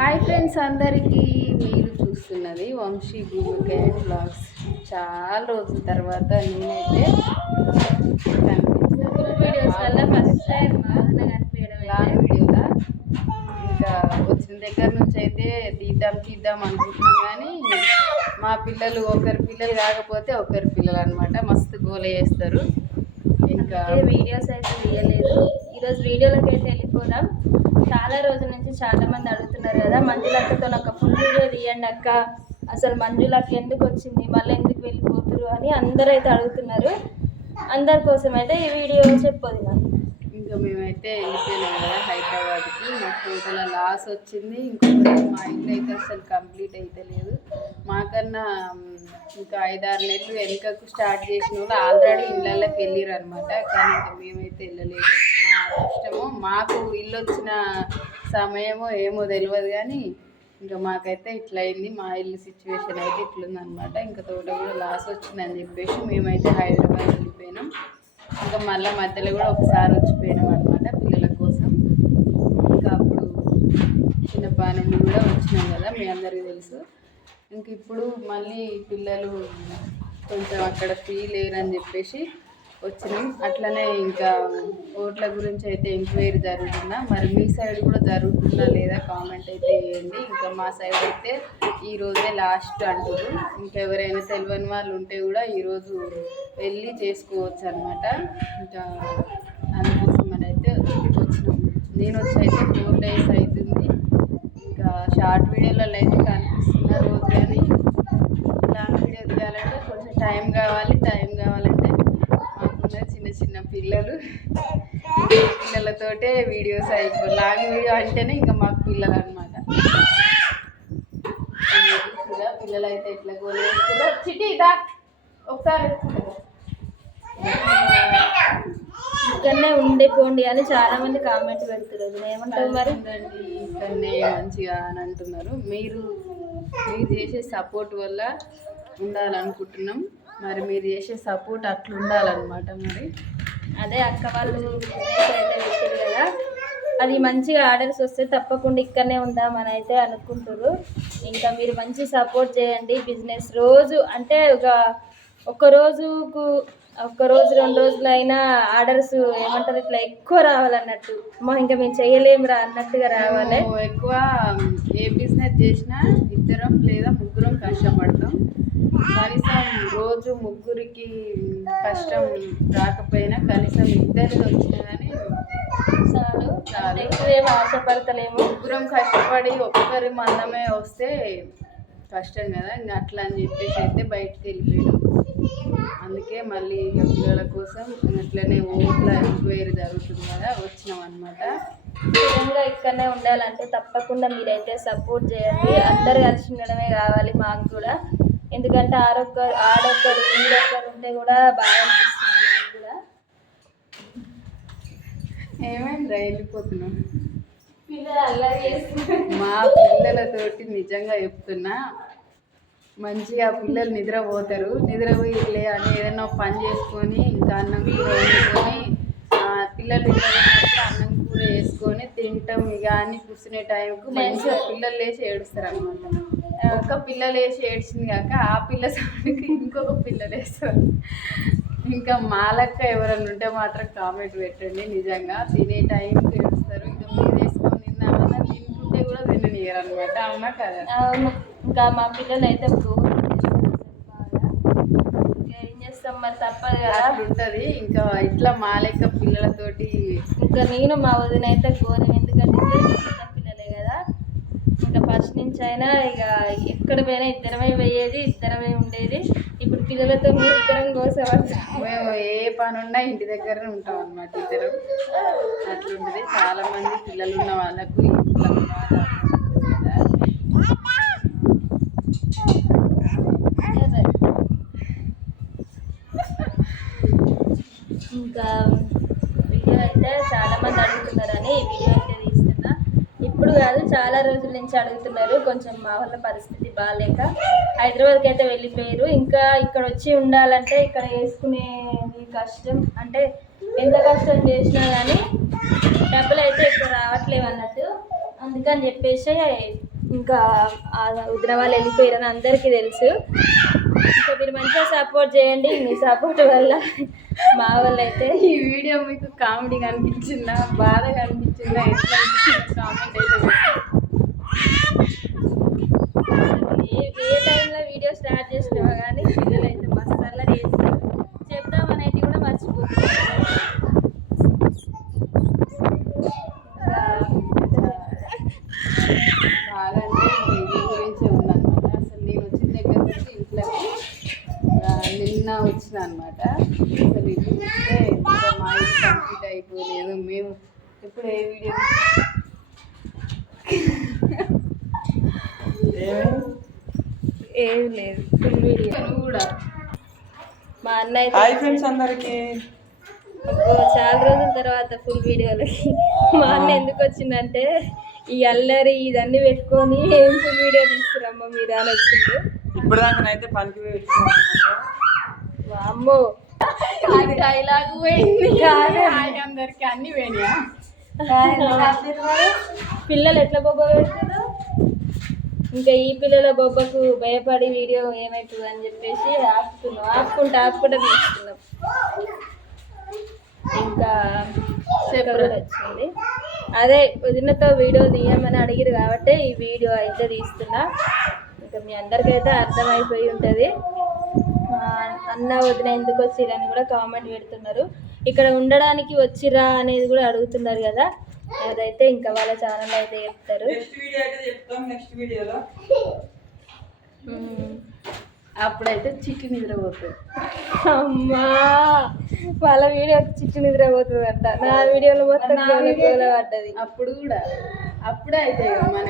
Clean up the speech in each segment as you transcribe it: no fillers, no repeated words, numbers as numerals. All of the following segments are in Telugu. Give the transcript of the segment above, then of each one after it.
హాయ్ ఫ్రెండ్స్ అందరికీ, మీరు చూస్తున్నది వంశీ భూమిక బ్లాగ్స్. చాలా రోజుల తర్వాత నేనైతే వీడియోస్లలో ఫస్ట్ టైం కనిపించడం లాంగ్ వీడియోలా ఇంకా వచ్చిన దగ్గర నుంచి అయితే తీద్దాం అనుకుంటున్నాం. కానీ మా పిల్లలు ఒకరి పిల్లలు కాకపోతే ఒకరి పిల్లలు అనమాట, మస్తు గోల చేస్తారు. ఇంకా వీడియోస్ అయితే తీయలేదు. ఈరోజు వీడియోలోకి అయితే వెళ్ళిపోదాం. చాలా రోజుల నుంచి చాలా మంది అడుగుతున్నారు కదా, మంజులక్కతో ఒక ఫుల్ వీడియో తీయండి అక్క, అసలు మంజులక్క ఎందుకు వచ్చింది, మళ్ళీ ఎందుకు వెళ్ళిపోతురు అని అందరూ అయితే అడుగుతున్నారు. అందరి కోసం అయితే ఈ వీడియో చెప్పదు నాకు. ఇంకా మేమైతే వెళ్ళిపోయినాం కదా హైదరాబాద్కి. మాకు టోటల్ లాస్ వచ్చింది. ఇంకొకటి మా ఇల్లు అయితే అసలు కంప్లీట్ అయితే లేదు. మాకన్నా ఇంకా 5-6 నెలలు వెనుకకు స్టార్ట్ చేసిన వాళ్ళు ఆల్రెడీ ఇళ్ళకి వెళ్ళిరు అనమాట. కానీ ఇంకా మేమైతే వెళ్ళలేదు. మా అదృష్టమో మాకు ఇల్లు వచ్చిన సమయమో ఏమో తెలియదు, కానీ ఇంకా మాకైతే ఇట్లా అయింది. మా ఇల్లు సిచ్యువేషన్ అయితే ఇట్లుందనమాట. ఇంకా తోట కూడా లాస్ వచ్చిందని చెప్పేసి మేమైతే హైదరాబాద్ వెళ్ళిపోయినాం. ఇంకా మళ్ళీ మధ్యలో కూడా ఒకసారి వచ్చిపోయినాం అనమాట పిల్లల కోసం. ఇంకా అప్పుడు చిన్న పానెలు కూడా వచ్చినాం కదా, మీ అందరికీ తెలుసు. ఇంక ఇప్పుడు మళ్ళీ పిల్లలు కొంచెం అక్కడ ఫ్రీ లేరని చెప్పేసి వచ్చినాం. అట్లనే ఇంకా ఓట్ల గురించి అయితే ఎంక్వైరీ జరుగుతుందా, మరి మీ సైడ్ కూడా జరుగుతుందా లేదా కామెంట్ అయితే చేయండి. ఇంకా మా సైడ్ అయితే ఈరోజే లాస్ట్ అంటారు. ఇంకెవరైనా తెలియని వాళ్ళు ఉంటే కూడా ఈరోజు వెళ్ళి చేసుకోవచ్చు అనమాట. ఇంకా అందుకోసం అని అయితే వచ్చినాం. నేను వచ్చి అయితే 4 days అవుతుంది. ఇంకా షార్ట్ వీడియోలలో అయితే కనిపిస్తున్న రోజు, కానీ లాంగ్ వీడియో తీయాలంటే కొంచెం టైం కావాలంటే మాకున్న చిన్న పిల్లలు, పిల్లలతోటే వీడియోస్ అయిపోయి లాంగ్ వీడియో అంటేనే ఇంకా మాకు పిల్లలు అనమాట. పిల్లలు అయితే ఎట్లా గోలేస్తారో చిటిదా ఒకసారి ఇక్కడనే ఉండిపోండి అని చాలా మంది కామెంట్ పెడుతున్నారు. ఏమంటారు మరి? ఇక్కడనే మంచిగా అని అంటున్నారు. మీరు చేసే సపోర్ట్ వల్ల ఉండాలనుకుంటున్నాం. మరి మీరు చేసే సపోర్ట్ అట్లా ఉండాలన్నమాట. మరి అదే అక్క వాళ్ళు అయితే పెట్టారు కదా, అది మంచిగా ఆర్డర్స్ వస్తే తప్పకుండా ఇక్కడనే ఉందామని అయితే అనుకుంటారు. ఇంకా మీరు మంచి సపోర్ట్ చేయండి. బిజినెస్ రోజు అంటే ఒక రోజుకు 2 రోజులైనా ఆర్డర్స్ ఏమంటారు ఇట్లా ఎక్కువ రావాలన్నట్టు, ఇంకా మేము చేయలేమురా అన్నట్టుగా రావాలి. ఎక్కువ ఏ బిజినెస్ చేసినా 2 లేదా 3 కష్టపడతాం. కనీసం రోజు 3కి కష్టం రాకపోయినా కనీసం 2 వచ్చినా కానీ చాలు. ఎక్కువ ఆశపడతలేము. 3 కష్టపడి ఒక్కరి మందమే వస్తే కష్టం కదా. ఇంకా అట్లా అని చెప్పేసి అయితే బయటకు వెళ్ళిపోయాం. అందుకే మళ్ళీ ఇక పిల్లల కోసం అట్లనే ఓట్ల ఎంక్వైరీ జరుగుతుంది కదా, వచ్చినాం అనమాట. నిజంగా ఇక్కడనే ఉండాలంటే తప్పకుండా మీరైతే సపోర్ట్ చేయండి. అందరు కలిసి ఉండడమే కావాలి మాకు కూడా. ఎందుకంటే ఆడొక్కరు ఈడొక్కరు ఉంటే కూడా బాగా అనిపిస్తుంది మాకు కూడా. ఏమైంది వెళ్ళిపోతున్నాం? పిల్లలు అల్లరి చేస్తున్నారు. మా పిల్లలతోటి నిజంగా చెప్తున్నా, మంచిగా పిల్లలు నిద్రపోతారు. నిద్రపోయిలే అని ఏదైనా పని చేసుకొని ఇంకా అన్నం కూర వండుకొని పిల్లలు నిద్రపోయినప్పుడు అన్నం కూర వేసుకొని తింటాం. ఇక అని కూర్చునే టైంకు మంచిగా పిల్లలు లేచి ఏడుస్తారు అనమాట. ఒక పిల్ల లేచి ఏడ్చింది కాక ఆ పిల్ల సౌండ్కి ఇంకొక పిల్ల లేస్తారు. ఇంకా మాలక్క ఎవరైనా ఉంటే మాత్రం కామెంట్ పెట్టండి. నిజంగా తినే టైంకి ఏడుస్తారు. ఇంకా మీరు వేసుకొని తిన్నామన్నా తింటుంటే కూడా తిననియరు అనమాట. అవునా కదా? ఇంకా మా పిల్లలు అయితే ఏం చేస్తాం మరి, తప్పదు కదా, ఉంటుంది. ఇంకా ఇట్లా మా లెక్క పిల్లలతోటి ఇంకా నేను మా వదిన అయితే ఘోరం. ఎందుకంటే చిన్న పిల్లలే కదా. ఇంకా ఫస్ట్ నుంచి అయినా ఇక ఎక్కడ పోయినా ఇద్దరమే పోయేది, ఇద్దరమే ఉండేది. ఇప్పుడు పిల్లలతో 3 కోసం మేము ఏ పని ఉన్నా ఇంటి దగ్గరనే ఉంటాం అనమాట. ఇద్దరం అట్లుంటుంది. చాలా మంది పిల్లలు ఉన్న వాళ్ళకు ఇట్లా ఇంకా వీడియో అయితే చాలా మంది అడుగుతున్నారని ఈ వీడియో అయితే తీస్తున్నా. ఇప్పుడు కాదు, చాలా రోజుల నుంచి అడుగుతున్నారు. కొంచెం మా వాళ్ళ పరిస్థితి బాగాలేక హైదరాబాద్కి అయితే వెళ్ళిపోయారు. ఇంకా ఇక్కడ వచ్చి ఉండాలంటే ఇక్కడ వేసుకునేది కష్టం. అంటే ఎంత కష్టం చేసినా కానీ డబ్బులు అయితే ఎక్కువ రావట్లేవు అన్నట్టు. అందుకని చెప్పేసి ఇంకా వదిన వాళ్ళు వెళ్ళిపోయారని అందరికీ తెలుసు. ఇంకా మీరు మంచిగా సపోర్ట్ చేయండి. మీ సపోర్ట్ వల్ల మా వాళ్ళు అయితే ఈ వీడియో మీకు కామెడీగా అనిపించిందా, బాధగా అనిపించిందా, ఎట్లా అనిపించిందా కామెంట్ అయితే ఏ టైంలో వీడియో స్టార్ట్ చేసినావా కానీ పిల్లలు అయితే మస్తు అల్లరి చేస్తారు. చెప్దామనేది కూడా మర్చిపోతున్నారు. బాగా అంటే ఇది గురించే ఉందన్నమాట. అసలు నేను వచ్చిన దగ్గర నుంచి ఇంట్లోకి నిన్న వచ్చిన అనమాట. అసలు ఇది చూస్తే ఇంకా మా ఇంటి కంప్లీట్ అయిపోలేదు. మేము ఇప్పుడు ఏ వీడియో ఏం లేదు, ఫుల్ వీడియో. నువ్వు కూడా మా అన్న అయితే హాయ్ ఫ్రెండ్స్ అందరికి. చాలా రోజుల తర్వాత ఫుల్ వీడియోలకి మా అన్న ఎందుకు వచ్చిందంటే ఈ అల్లరి ఇదన్నీ పెట్టుకొని ఏం ఫుల్ వీడియో తీసుకురమ్మ మీరు అని వచ్చిండు. ఇప్పుడు దాకా అయితే పనికి వచ్చాను. అమ్మో డైలాగ్ పోయింది కాదు. అందరికి అన్ని పోయినాయా? పిల్లలు ఎట్లా బొబ్బ పెడుతున్నారు. ఇంకా ఈ పిల్లల బొబ్బకు భయపడి వీడియో ఏమవుతుంది అని చెప్పేసి ఆపుకుంటా తీసుకున్నాం. ఇంకా కూడా వచ్చింది. అదే వదినతో వీడియో తీయమని అడిగిరు కాబట్టి ఈ వీడియో అయితే తీస్తున్నా. ఇంకా మీ అందరికైతే అర్థమైపోయి ఉంటుంది. అన్న వదిన ఎందుకు వచ్చిరని కూడా కామెంట్ పెడుతున్నారు. ఇక్కడ ఉండడానికి వచ్చిరా అనేది కూడా అడుగుతున్నారు కదా. అదైతే ఇంకా వాళ్ళ ఛానల్ అయితే చెప్తారు. నెక్స్ట్ వీడియోలో అప్పుడైతే చిట్టి నిద్రపోతుంది. అమ్మా వాళ్ళ వీడియో చిట్టు నిద్రపోతుంది అంట. నా వీడియోలో మొత్తం గోల పడ్డది. అప్పుడు కూడా అప్పుడే అయితే మన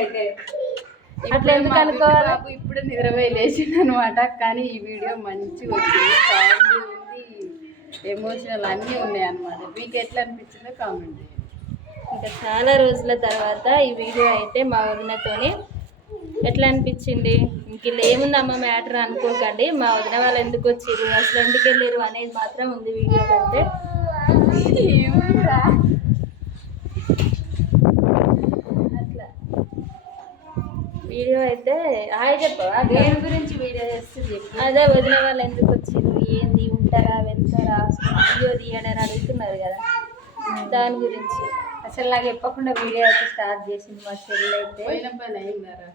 అయితే అట్లా ఎందుకు అనుకోవాలి. బాబు ఇప్పుడే నిద్రపోయి లేచింది అనమాట. కానీ ఈ వీడియో మంచిగా వచ్చింది, కామెడీ ఉంది, ఎమోషనల్ అన్నీ ఉన్నాయి అన్నమాట. మీకు ఎట్లా అనిపించిందో కామెంట్ చేయండి. ఇంకా చాలా రోజుల తర్వాత ఈ వీడియో అయితే మా వదినతోని ఎట్లా అనిపించింది. ఇంక ఇలా ఏముందమ్మ మ్యాటర్ అనుకోకండి. మా వదిన వాళ్ళు ఎందుకు వచ్చిర్రు, అసలు ఎందుకు వెళ్ళారు అనేది మాత్రం ఉంది వీడియో కంటే. అట్లా వీడియో అయితే హాయ్ చెప్పవా దేని గురించి వీడియో చేస్తే చెప్పు. అదే వదిన వాళ్ళు ఎందుకు వచ్చిర్రు, ఏంది, ఉంటారా వెళ్తారా, వీడియో తీయండి అని అడుగుతున్నారు కదా, దాని గురించి. అసలు నాకు చెప్పకుండా వీడియో అయితే స్టార్ట్ చేసింది మా చెల్లి అయితే. పోయిన పని అయిందారా?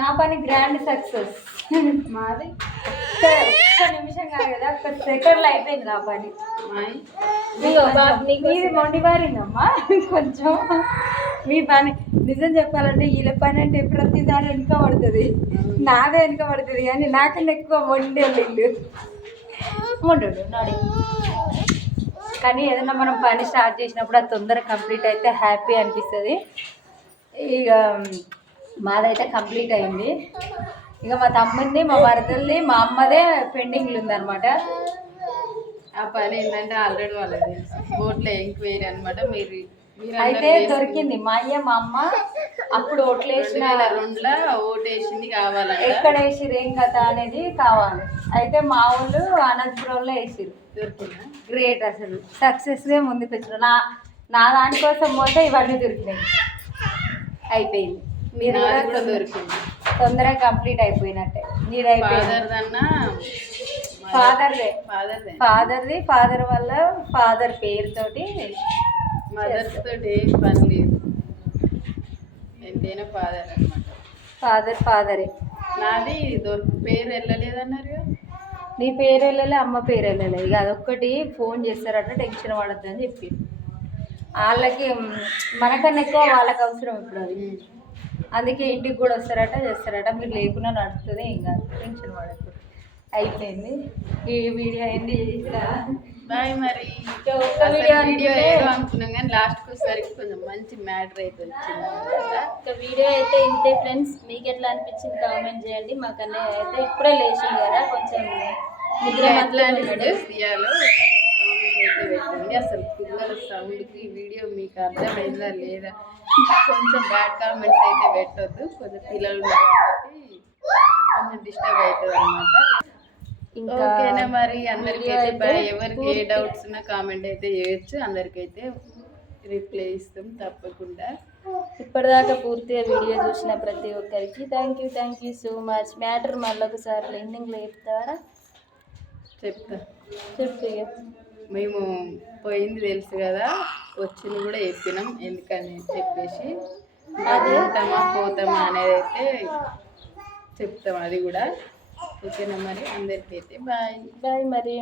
నా పని గ్రాండ్ సక్సెస్. మాది ఒక్క నిమిషం కాదు కదా, ఒక్క సెకండ్లో అయిపోయింది నా పని. మీది మొండివారిందమ్మా కొంచెం. మీ పని నిజం చెప్పాలంటే వీళ్ళ పని అంటే ప్రతిదాని వెనుక పడుతుంది, నాదే వెనుక పడుతుంది. కానీ నాకన్నా ఎక్కువ మొండోళ్ళు ఇల్లు మొండోళ్ళు నాడి. కానీ ఏదైనా మనం పని స్టార్ట్ చేసినప్పుడు అది తొందరగా కంప్లీట్ అయితే హ్యాపీ అనిపిస్తుంది. ఇక మాదైతే కంప్లీట్ అయింది. ఇక మా తమ్ముడిని, మా మరదల్ని, మా అమ్మదే పెండింగ్లు ఉందన్నమాట. ఆ పని ఏంటంటే ఆల్రెడీ వాళ్ళకి తెలుసు, బోట్లో ఎంక్వైరీ అనమాట. మీరు అయితే దొరికింది. మా అయ్య మా అమ్మ అప్పుడు ఓట్లు వేసిన 2002లో ఓటు వేసింది కావాలంటే ఎక్కడ వేసిరు ఏం కథ అనేది కావాలి. అయితే మా వాళ్ళు అనంతపురంలో వేసిరు. దొరికిందా? గ్రేట్, అసలు సక్సెస్గా ముందుకు వచ్చిన నా దానికోసం పోతే ఇవన్నీ దొరికినాయి. అయిపోయింది. మీరు కూడా దొరికింది, తొందరగా కంప్లీట్ అయిపోయినట్టే. మీరు అయిపోయింది. ఫాదర్ది ఫాదర్ వల్ల ఫాదర్ పేరుతోటి మదర్స్ తోటి ఏం పని లేదు, ఎంతైనా ఫాదర్ అనమాట. ఫాదరే. నాది పేరు వెళ్ళలేదన్నారు. నీ పేరు వెళ్ళలే, అమ్మ పేరు వెళ్ళలే. ఇక అదొక్కటి ఫోన్ చేస్తారట, టెన్షన్ పడద్దని చెప్పి. వాళ్ళకి మనకన్నా ఎక్కువ వాళ్ళకి అవసరం ఇప్పుడు అది. అందుకే ఇంటికి కూడా వస్తారట, చేస్తారట. మీరు లేకుండా నడుస్తుంది, ఇంకా టెన్షన్ పడద్దు. అయిపోయింది ఈ వీడియో ఏంటి బాయ్. మరి వీడియో ఏదో అనుకున్నాం కానీ లాస్ట్కి వచ్చేసరికి కొంచెం మంచి మ్యాటర్ అయితే వచ్చింది. ఇంకా వీడియో అయితే ఇంతే ఫ్రెండ్స్. మీకు ఎట్లా అనిపించింది కామెంట్ చేయండి. మాకన్నా అయితే ఇప్పుడే లేచింది కదా, కొంచెం నిద్ర ఎట్లాంటి వీడియోస్ తీయాలో కామెంట్ అయితే పెట్టండి. అసలు పిల్లల సౌండ్కి వీడియో మీకు అర్థమైందా లేదా, కొంచెం బ్యాడ్ కామెంట్స్ అయితే పెట్టొద్దు. కొంచెం పిల్లలు ఉన్నారు కాబట్టి కొంచెం డిస్టర్బ్ అవుతుంది అనమాట. ఓకేనా మరి అందరికైతే బాయ్. ఎవరికి ఏ డౌట్స్ ఉన్నా కామెంట్ అయితే చేయొచ్చు. అందరికైతే రిప్లై ఇస్తాం తప్పకుండా. ఇప్పటిదాకా పూర్తిగా వీడియో చూసిన ప్రతి ఒక్కరికి thank you so much. Matter మళ్ళీ ఒకసారి ఎండింగ్లో చెప్తారా? చెప్తా. చెప్పు ఇక. మేము పోయింది తెలుసు కదా, వచ్చింది కూడా చెప్పినాం ఎందుకని చెప్పేసి. అదే. ఉంటామా పోతామా అనేది అయితే చెప్తాం, అది కూడా. ఓకేనా మరి, అందరికైతే బాయ్. బాయ్ మరి.